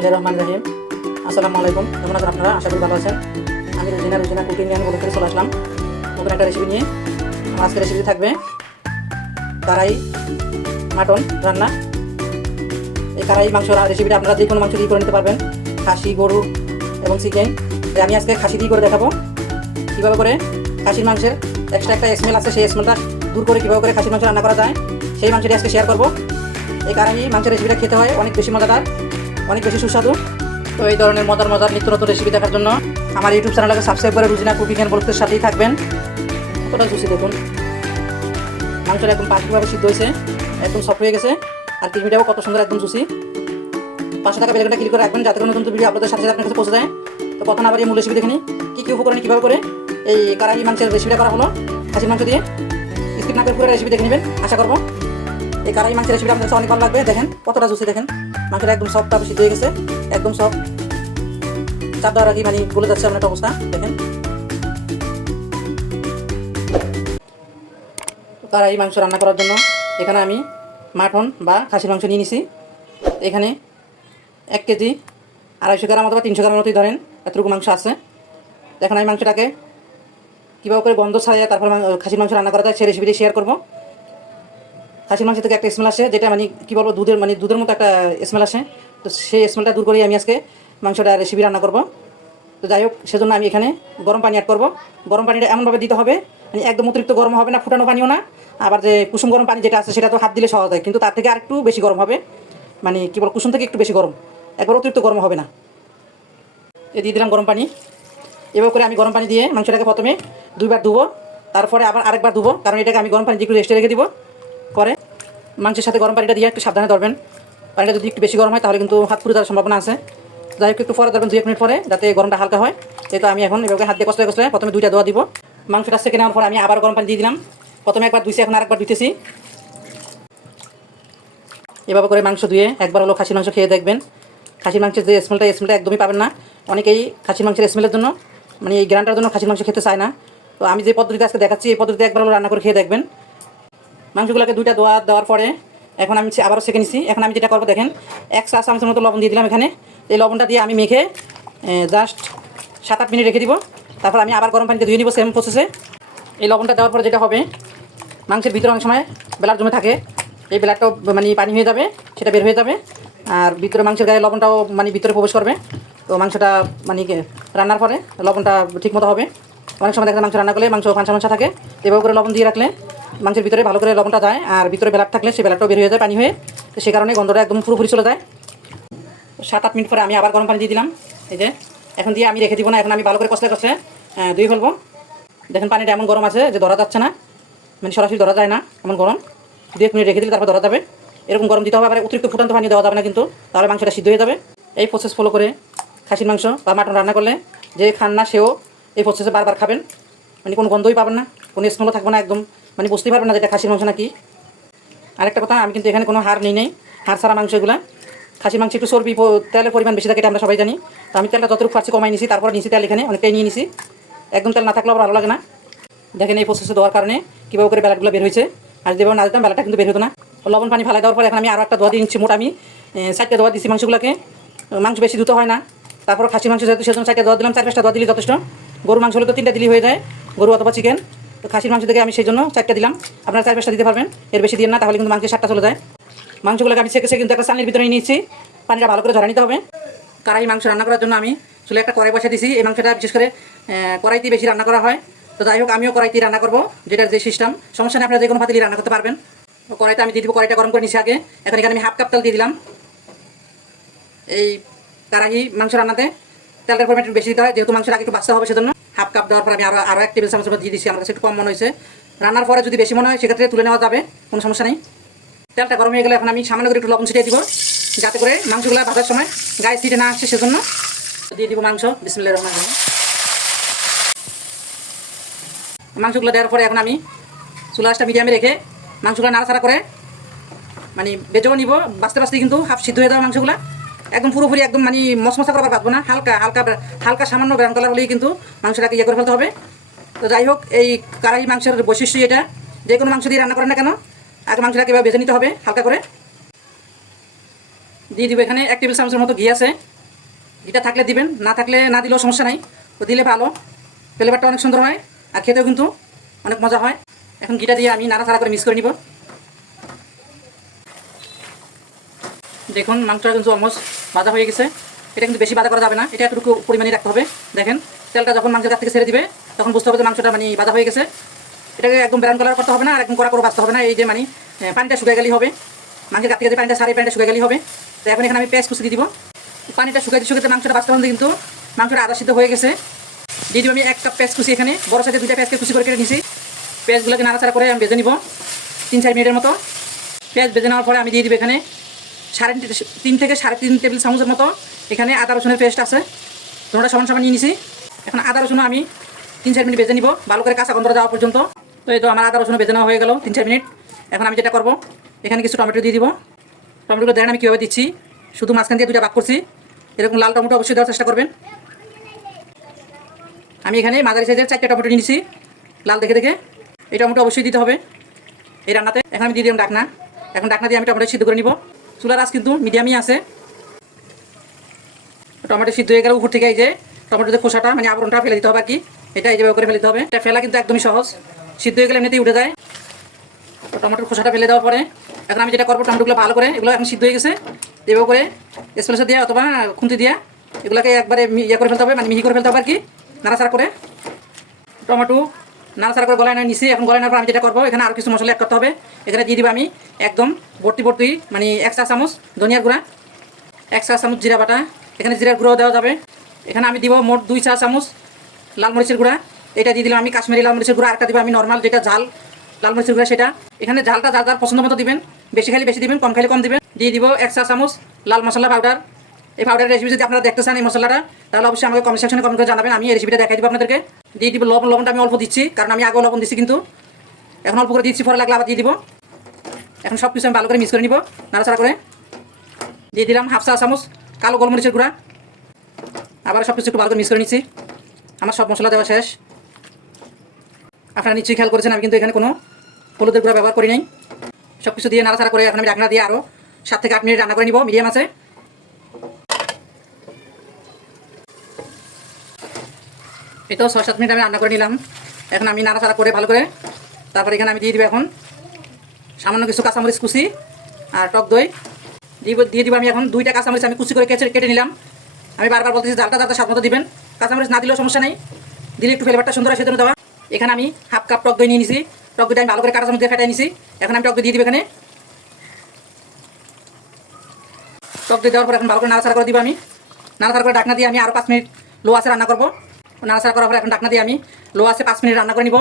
বিসমিল্লাহির রহমানির রহিম। আসসালামু আলাইকুম। কেমন আছেন আপনারা? আশা করি ভালো আছেন। আমি রুজিনা কুকিং অ্যান্ড ব্লগ থেকে চলে আসলাম নতুন একটা রেসিপি নিয়ে। আজকের রেসিপি থাকবে কারাই মাটন রান্না। এই কারাই মাংস রেসিপিটা আপনারা যে কোনো মাংস দিয়ে করে নিতে পারবেন, খাসি, গরু এবং চিকেন। আমি আজকে খাসি দিয়ে করে দেখাবো কীভাবে করে খাসির মাংসের এক্সট্রা একটা স্মেল আছে, সেই স্মেলটা দূর করে কীভাবে করে খাসির মাংস রান্না করা যায় সেই মাংসটি আজকে শেয়ার করবো। এই কারাই মাংসের রেসিপিটা খেতে হয় অনেক বেশি মজাদার, অনেক বেশি সুস্বাদু। তো এই ধরনের মজার নিত্য নতুন রেসিপি দেখার জন্য আমার ইউটিউব চ্যানেলকে সাবস্ক্রাইব করে রুজিনা কুকিং অ্যান্ড ব্লগের সাথেই থাকবেন। কতটা জুসি দেখুন, মাংসটা একদম পারফেক্টভাবে সিদ্ধ হয়েছে, একদম সফট হয়ে গেছে। আর ক্রিমিটাও কত সুন্দর, একদম জুসি। 500 টাকা বেলকনটা ক্লিক করে রাখবেন যাতে করে নতুন ভিডিও আপনাদের সাথে সাথে আপনার কাছে পৌঁছে যায়। তো কথা না বাড়িয়ে মূল রেসিপি দেখে নিই কী উপকরণে কীভাবে করে এই কারাই মাংসের রেসিপিটা করা হলো খাসির মাংস দিয়ে। স্কিপ না করে পুরো রেসিপি দেখে নেবেন আশা করবো। এই কারাই মাংসের রেসিপিটা আপনাদের অনেক ভালো লাগবে। দেখেন কতটা জুসি, দেখেন মাংসটা একদম সফটভাবে সিদ্ধ হয়ে গেছে, একদম সফট। চাপ দেওয়ার আগে মানে বলে যাচ্ছে আপনার একটা অবস্থা। দেখেন কারাই মাংস রান্না করার জন্য এখানে আমি মাটন বা খাসির মাংস নিয়ে নিছি। এখানে 1 কেজি 250 গ্রাম অথবা 300 গ্রামের মতোই ধরেন এতটুকু মাংস আছে। এখন আমি মাংসটাকে কীভাবে করে গন্ধ ছাড়াই তারপর খাসির মাংস রান্না করা যায় সেই রেসিপিটি শেয়ার করবো। খাসির মাংস থেকে একটা স্মেল আসে, যেটা মানে কী বলবো, দুধের মতো একটা স্মেল আসে। তো সেই স্মেলটা দূর করেই আমি আজকে মাংসটা রেসিপি রান্না করব। তো যাই হোক, সেজন্য আমি এখানে গরম পানি অ্যাড করব। গরম পানিটা এমনভাবে দিতে হবে মানে একদম অতিরিক্ত গরম হবে না, ফুটানো পানিও না। আবার যে কুসুম গরম পানি যেটা আছে সেটা তো হাত দিলে সহজ হয়, কিন্তু তার থেকে আরেকটু বেশি গরম হবে, মানে কী বল, কুসুম থেকে একটু বেশি গরম, একবার অতিরিক্ত গরম হবে না। দিয়ে দিলাম গরম পানি। এবার করে আমি গরম পানি দিয়ে মাংসটাকে প্রথমে 2 বার ধুবো, তারপরে আবার আরেকবার ধুবো, কারণ এটাকে আমি গরম পানি দিয়ে একটু রেস্টে রেখে দিব। পরে মাংসের সাথে গরম পানিটা দিয়ে একটু সাবধানে ধরবেন। পানিটা যদি একটু বেশি গরম হয় তাহলে কিন্তু হাত পুড়ে যাওয়ার সম্ভাবনা আছে। যাই হোক, একটু পরে ধরবেন 2-1 মিনিট পরে, যাতে গরমটা হালকা হয়। তো আমি এখন এভাবে হাত দিয়ে কষলে প্রথমে 2টা ধোয়া দিব। মাংসটা সেকে নেওয়ার পর আমি আবার গরম পানি দিয়ে দিলাম। প্রথমে একবার ধুইছি, এখন আরেকবার ধুইতেছি। এভাবে করে মাংস ধুয়ে একবার হলো খাসির মাংস খেয়ে দেখবেন। খাসির মাংসের যে স্মেলটা, একদমই পাবেন না। অনেকেই খাসির মাংসের স্মেলের জন্য, মানে এই গ্রানটার জন্য খাসির মাংস খেতে চায় না। তো আমি যে পদ্ধতিতে আজকে দেখাচ্ছি এই পদ্ধতিতে একবার হলো রান্না করে খেয়ে দেখবেন। মাংসগুলোকে 2টা ধোয়া দেওয়ার পরে এখন আমি আবারও সেকে নিছি। এখন আমি যেটা করবো দেখেন, 1 চা চামচের মতো লবণ দিয়ে দিলাম এখানে। এই লবণটা দিয়ে আমি মেখে জাস্ট 7-8 মিনিট রেখে দিব। তারপর আমি আবার গরম পানিতে ধুয়ে নিব সেম প্রসেসে। এই লবণটা দেওয়ার পরে যেটা হবে, মাংসের ভিতরে অনেক সময় ব্লাড জমে থাকে, এই ব্লাডটাও মানে পানি হয়ে যাবে, সেটা বের হয়ে যাবে। আর ভিতরে মাংসের গায়ে লবণটাও মানে ভিতরে প্রবেশ করবে। তো মাংসটা মানে রান্নার পরে লবণটা ঠিক মতো হবে। অনেক সময় দেখেন মাংস রান্না করলে মাংস ফাঁসা থাকে, এভাবে করে লবণ দিয়ে রাখলে মাংসের ভিতরে ভালো করে লবণটা যায়, আর ভিতরে ব্লাড থাকলে সেই ব্লাডটাও বের হয়ে যায় পানি হয়ে। তো সে কারণে গন্ধটা একদম পুরোপুরি চলে যায়। 7-8 মিনিট পরে আমি আবার গরম পানি দিয়ে দিলাম। এই যে এখন দিয়ে আমি রেখে দিব না, এখন আমি ভালো করে কষলে ধুয়ে ফেলবো। দেখেন পানিটা এমন গরম আছে যে ধরা যাচ্ছে না, মানে সরাসরি ধরা যায় না, এমন গরম। 2-1 মিনিট রেখে দিলে তারপর ধরা যাবে। এরকম গরম দিতে হবে, আবার অতিরিক্ত ফুটান্ত পানি দেওয়া যাবে না, কিন্তু তাহলে মাংসটা সিদ্ধ হয়ে যাবে। এই প্রসেস ফলো করে খাসির মাংস বা মাটন রান্না করলে যে খান না সেও এই প্রসেসে বারবার খাবেন, মানে কোনো গন্ধই পাবেন না, কোনো স্মেলও থাকবে না, একদম মানে বুঝতেই পারবেন না যে এটা খাসির মাংস নাকি। আরেকটা কথা, আমি কিন্তু এখানে কোনো হাড় নেই, হাড় ছাড়া মাংস এগুলো। খাসির মাংস একটু চর্বি, তেলের পরিমাণ বেশি থাকে, এটা আমরা সবাই জানি। তো আমি তেলটা যতটুকু পাচ্ছি কমাই নিছি, তারপর নিছি তেল এখানে অনেকটাই নিয়ে নিছি। একদম তেল না থাকলেও ভালো লাগে না। দেখেন এই প্রসেসে দেওয়ার কারণে কীভাবে করে ব্যালাটগুলো বের হয়েছে। আর যেভাবে না দিতাম ব্যালাটটা কিন্তু বের হতো না। লবণ পানি ফালাই দেওয়ার পরে এখন আমি আরও একটা ধোয়া দিয়ে নিচ্ছি। মোট আমি 4টা ধোয়া দিচ্ছি মাংসগুলোকে। মাংস বেশি ধুতে হয় না। তারপর খাসির মাংস যেহেতু সেজন্য 4টা ধোয়া দিলাম, 4-5টা ধোয়া দিলে যথেষ্ট। গরু মাংস হলে তো 3টা দিলেই হয়ে যায়, গরু অথবা চিকেন। তো খাসির মাংস থেকে আমি সেই জন্য 4টা দিলাম। আপনারা 4-5টা দিতে পারবেন, এর বেশি দিয়ে না, তাহলে কিন্তু মাংসের স্বাদটা চলে যায়। মাংসগুলোকে আমি সেকে কিন্তু একটা চালনির ভিতরে নিয়েছি, পানিটা ভালো করে ধরা নিতে হবে। কারাই মাংস রান্না করার জন্য আমি আসলে একটা কড়াই বসে দিয়েছি। এই মাংসটা বিশেষ করে কড়াইতেই বেশি রান্না করা হয়। তো যাই হোক, আমিও কড়াইতেই রান্না করবো, যেটার যে সিস্টেম, সমস্যা নেই, আপনারা যে কোনো পাতিলেই রান্না করতে পারবেন। তো কড়াইতে আমি দিয়ে দিব, কড়াইটা গরম করে নিচ্ছি আগে। এখন এখানে আমি 1/2 কাপ তেল দিয়ে দিলাম। এই কারাই মাংস রান্নাতে তেলটার পরিমাণ একটু বেশি দিতে হয়, যেহেতু মাংসের আগে একটু বাঁচতে হবে, সেজন্য 1/2 কাপ দেওয়ার পর আমি আরও 1 টেবিল চামচ দিয়ে দিচ্ছি। আমার কাছে একটু কম মনে হয়েছে। রান্নার পরে যদি বেশি মনে হয় সেক্ষেত্রে তুলে নেওয়া যাবে, কোনো সমস্যা নেই। তেলটা গরম হয়ে গেলে এখন আমি সামান্য করে একটু লবণ ছিটিয়ে দিব, যাতে করে মাংসগুলো ভাজার সময় গায়ে ছিটে না আসছে, সেজন্য দিয়ে দিব মাংস। বিসমিল্লাহির রহমানির রহিম। মাংসগুলো দেওয়ার পরে এখন আমি চুলাটা মিডিয়ামে রেখে মাংসগুলো নাড়াচাড়া করে মানে বেজেও নিব। বাঁচতে কিন্তু হাফ সিদ্ধ হয়ে যাবে মাংসগুলো, একদম পুরোপুরি একদম মানে মশমশা করে বাঁধবো না, হালকা সামান্য ব্রাউন কালার হলেই কিন্তু মাংসটাকে ইয়ে করে ফেলতে হবে। তো যাই হোক, এই কারাই মাংসের বৈশিষ্ট্য এটা, যে কোনো মাংস দিয়ে রান্না করেন না কেন, আগে মাংসটাকে এভাবে ভেজে নিতে হবে হালকা করে। দিয়ে দিব এখানে 1 টেবিল চামচের মতো ঘি আছে, ঘিটা থাকলে দিবেন, না থাকলে না দিলেও সমস্যা নাই, তো দিলে ভালো, ফ্লেভারটা অনেক সুন্দর হয় আর খেতেও কিন্তু অনেক মজা হয়। এখন ঘিটা দিয়ে আমি নাড়াচাড়া করে মিক্স করে নিব। দেখুন মাংসটা কিন্তু অলমোস্ট ভাজা হয়ে গেছে। এটা কিন্তু বেশি ভাজা করা যাবে না, এটা একটু পরিমাণে রাখতে হবে। দেখেন তেলটা যখন মাংসের কাছ থেকে ছেড়ে দিবে তখন বুঝতে হবে যে মাংসটা মানে ভাজা হয়ে গেছে। এটাকে একদম ব্রাউন কালার করতে হবে না, আর একদম কড়া করে ভাজতে হবে না, এই যে মানে পানিটা শুকিয়ে গেলেই হবে। মাংসের কাছ থেকে যে পানিটা সারি পানিটা শুকিয়ে গেলেই হবে। তো এখন এখানে আমি পেঁয়াজ কুচি দিয়ে দিব। পানিটা শুকাইতে মাংসটা ভাজতে হবে, কিন্তু মাংসটা আদা সিদ্ধ হয়ে গেছে। দিয়ে দিব আমি 1 কাপ পেঁয়াজ কুচি, এখানে বড় সাইজে 2টা পেঁয়াজকে কুচি করে কেটে নিয়েছি। পেঁয়াজগুলোকে নাড়াচাড়া করে আমি ভেজে নিব 3-4 মিনিটের মতো। পেঁয়াজ ভেজে নেওয়ার পরে আমি দিয়ে দিব এখানে 3 থেকে 3.5 টেবিল চামচের মতো এখানে আদা রসুনের পেস্ট আছে, তোমরা সমান সমান নিয়ে নিছি। এখন আদা রসুন আমি 3-4 মিনিট ভেজে নিব ভালো করে, কাঁচা গন্ধটা যাওয়া পর্যন্ত। তো এই তো আমার আদা রসুন ভেজে নেওয়া হয়ে গেল 3-4 মিনিট। এখন আমি যেটা করব, এখানে কিছু টমেটো দিয়ে দিব। টমেটোগুলো দেখেন আমি কীভাবে দিচ্ছি, শুধু মাঝখান দিয়ে 2টা ভাগ করছি। এরকম লাল টমেটো অবশ্যই দেওয়ার চেষ্টা করবেন। আমি এখানে মাঝারি সাইজের 4টা টমেটো নিয়েছি, লাল দেখে দেখে। এই টমেটো অবশ্যই দিতে হবে এই রান্নাতে। এখন আমি দিয়ে দিলাম ডাকনা। এখন ডাকনা দিয়ে আমি টমেটো সিদ্ধ করে নিব। চুলার আঁচ কিন্তু মিডিয়ামই আছে। টমেটো সিদ্ধ হয়ে গেলে উপর থেকে এই যে টমেটোতে খোসাটা মানে আবরণটা ফেলে দিতে হবে আর কি, এটা এই যেভাবে করে ফেলে দিতে হবে। এটা ফেলা কিন্তু একদমই সহজ, সিদ্ধ হয়ে গেলে এমনিতেই উঠে যায়। তো টমেটোর খোসাটা ফেলে দেওয়ার পরে এখন আমি যেটা করবো, টমেটোগুলো ভালো করে, এগুলো এখন সিদ্ধ হয়ে গেছে, এভাবে করে স্প্যাচুলা দিয়ে অথবা খুন্তি দিয়ে এগুলোকে একবারে ইয়ে করে ফেলতে হবে, মানে মিহি করে ফেলতে হবে আর কি, নাড়াচাড়া করে। টমেটো নাড়াচাড়া করে গলায় নিচ্ছি। এখন গলায় নেওয়ার পর আমি যেটা করবো, এখানে আরও কিছু মশলা অ্যাড করতে হবে। এখানে দিয়ে দিব আমি একদম ভর্তি মানে 1 চা চামচ ধনিয়ার গুঁড়া, 1 চা চামচ জিরা বাটা, এখানে জিরার গুঁড়ো দেওয়া যাবে। এখানে আমি দিব মোট 2 চা চামচ লাল মরিচের গুঁড়া, এটা দিয়ে দিলাম আমি কাশ্মীরি লাল মরিচের গুঁড়া। আরেকটা দিব আমি নর্মাল যেটা ঝাল লাল মরিচের গুঁড়া, সেটা। এখানে ঝালটা যার যার পছন্দ মতো দিবেন, বেশি খাইলে বেশি দিবেন, কম খাইলে কম দিবেন। দিয়ে দিব 1 চা চামচ লাল মশলা পাউডার। এই পাউডারের রেসিপি যদি আপনারা দেখতে চান এই মশলাটা, তাহলে অবশ্যই আমাকে কমেন্ট সেকশনে কমেন্ট করে জানাবেন, আমি এই রেসিপিটা দেখাই দিব আপনাদেরকে। দিয়ে দিব লবণ। লবণটা আমি অল্প দিচ্ছি, কারণ আমি আগেও লবণ দিচ্ছি, কিন্তু এখন অল্প করে দিচ্ছি, পরে লাগলে আবার দিয়ে দিব। এখন সব কিছু আমি ভালো করে মিক্স করে নিব নাড়াচাড়া করে। দিয়ে দিলাম 1/2 চা চামচ কালো গোলমরিচের গুঁড়া। আবার সব কিছু একটু ভালো করে মিক্স করে নিচ্ছি। আমার সব মশলা দেওয়া শেষ। আপনারা নিশ্চয়ই খেয়াল করেছেন আমি কিন্তু এখানে কোনো হলুদের গুঁড়া ব্যবহার করি নাই। সব কিছু দিয়ে নাড়াচাড়া করে এখন আমি ঢাকনা দিয়ে আরও 7 থেকে 8 মিনিট রান্না করে নিব মিডিয়াম আছে। এই তো 6-7 মিনিট আমি রান্না করে নিলাম। এখন আমি নাড়াচাড়া করে ভালো করে, তারপর এখানে আমি দিয়ে দিব এখন সামান্য কিছু কাঁচামরিচ কুচি আর টক দই দিয়ে দিব। আমি এখন 2টা কাঁচামরিচ আমি কুচি করে কেটে নিলাম। আমি বারবার বলতেছি জালটা স্বাদ মতো দিবেন, কাঁচামরিচ না দিলেও সমস্যা নেই, দিলে একটু ফ্লেভারটা সুন্দর হয় সেজন্য দেওয়া। এখানে আমি 1/2 কাপ টক দই নিয়ে নিছি। টক দইটা আমি ভালো করে কাঁচা চামচ দিয়ে ফেটাই নিছি। এখন আমি টক দই দিয়ে দিব এখানে। টক দই দেওয়ার পর এখন ভালো করে নাড়াচাড়া করে দিব। আমি নাড়াচাড়া করে ঢাকনা দিয়ে আমি আরও 5 মিনিট লো আছে রান্না করবো। নাড়াচাড়া করার পর এখন ঢাকনা দিয়ে আমি লো আছে 5 মিনিট রান্না করে নিব।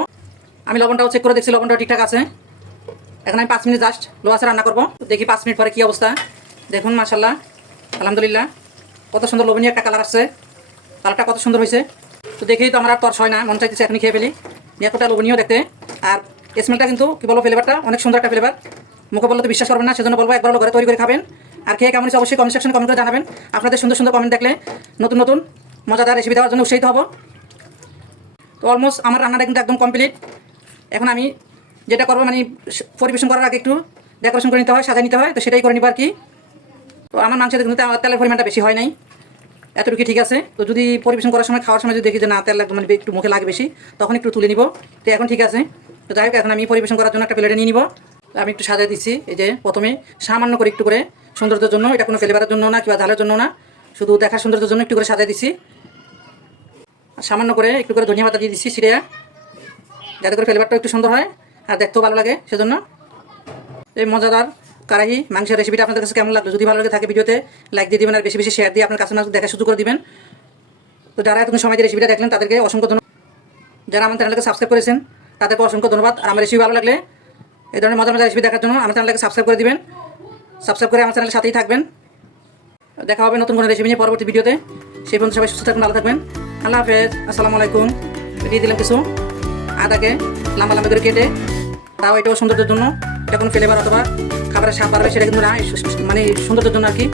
আমি লবণটাও চেক করে দেখছি, লবণটাও ঠিকঠাক আছে। এখন আমি 5 মিনিট জাস্ট লো আছে রান্না করবো। দেখি 5 মিনিট পরে কী অবস্থা। দেখুন মাশাআল্লাহ, আলহামদুলিল্লাহ, কত সুন্দর লোভনীয় একটা কালার আসছে। কালারটা কত সুন্দর হয়েছে। তো দেখেই তো আমার আর তর্স হয় না, মন চাইতেছে এখনই খেয়ে ফেলি, এতটা লোভনীয় দেখতে। আর স্মেলটা কিন্তু কী বলবো, ফ্লেভারটা অনেক সুন্দর একটা ফ্লেভার। মুখে বললে তো বিশ্বাস করবেন না, সেজন্য বলবো একবার ঘরে তৈরি করে খাবেন। আর খেয়ে কেমন হচ্ছে অবশ্যই কমেন্ট সেকশনে কমেন্ট করে জানাবেন। আপনাদের সুন্দর সুন্দর কমেন্ট দেখলে নতুন নতুন মজাদার রেসিপি দেওয়ার জন্য উৎসাহিত হবো। তো অলমোস্ট আমার রান্নাটা কিন্তু একদম কমপ্লিট। এখন আমি যেটা করবো, মানে পরিবেশন করার আগে একটু ডেকোরেশন করে নিতে হয়, সাজিয়ে নিতে হয়, তো সেটাই করে নিব আর কি। তো আমার মাংসের কিন্তু তেলের পরিমাণটা বেশি হয় নাই, এতটুকু ঠিক আছে। তো যদি পরিবেশন করার সময়, খাওয়ার সময় যদি দেখি যে না তেল একদম মানে একটু মুখে লাগে বেশি, তখন একটু তুলে নিব। তো এখন ঠিক আছে। তো যাই হোক, এখন আমি পরিবেশন করার জন্য একটা প্লেটে নিয়ে নিব। আমি একটু সাজিয়ে দিচ্ছি। এই যে প্রথমে সামান্য করে একটু করে সৌন্দর্যের জন্য, এটা কোনো ফ্লেভারের জন্য না কিংবা ঝালের জন্য না, শুধু দেখার সৌন্দর্যের জন্য একটু করে সাজিয়ে দিচ্ছি। সামান্য করে একটু করে ধনিয়া পাতা দিয়ে দিচ্ছি ছিঁড়ে, যাতে করে ফ্লেভারটা একটু সুন্দর হয় আর দেখতেও ভালো লাগে সেজন্য। এই মজাদার কারাহি মাংসের রেসিপিটা আপনাদের কাছে কেমন লাগলো? যদি ভালো লাগে থাকে ভিডিওতে লাইক দিয়ে দিবেন আর বেশি বেশি শেয়ার দিয়ে আপনার কাছে দেখার সুযোগ করে দিবেন। তো যারা এতক্ষণ সময় দিয়ে রেসিপিটা দেখলেন তাদেরকে অসংখ্য ধন্যবাদ। যারা আমার চ্যানেলকে সাবস্ক্রাইব করেছেন তাদেরকে অসংখ্য ধন্যবাদ। আর আমার রেসিপি ভালো লাগলে এই ধরনের মজার মজার রেসিপি দেখার জন্য আমার চ্যানেলকে সাবস্ক্রাইব করে দিবেন। সাবস্ক্রাইব করে আমার চ্যানেলের সাথেই থাকবেন। দেখা হবে নতুন কোনো রেসিপি নিয়ে পরবর্তী ভিডিওতে। সেই পর্যন্ত সবাই সুস্থ থাকবেন, ভালো থাকবেন। আল্লাহ হাফেজ, আসসালামু আলাইকুম। দিয়ে দিলাম কিছু আদাকে লম্বা লম্বা করে কেটে, তাও এটাও সৌন্দর্যের জন্য, এটা কোনো ফ্লেভার অথবা খাবারের স্বাদ বাড়বে সেটা কিন্তু না, মানে সৌন্দর্যের জন্য আর কি।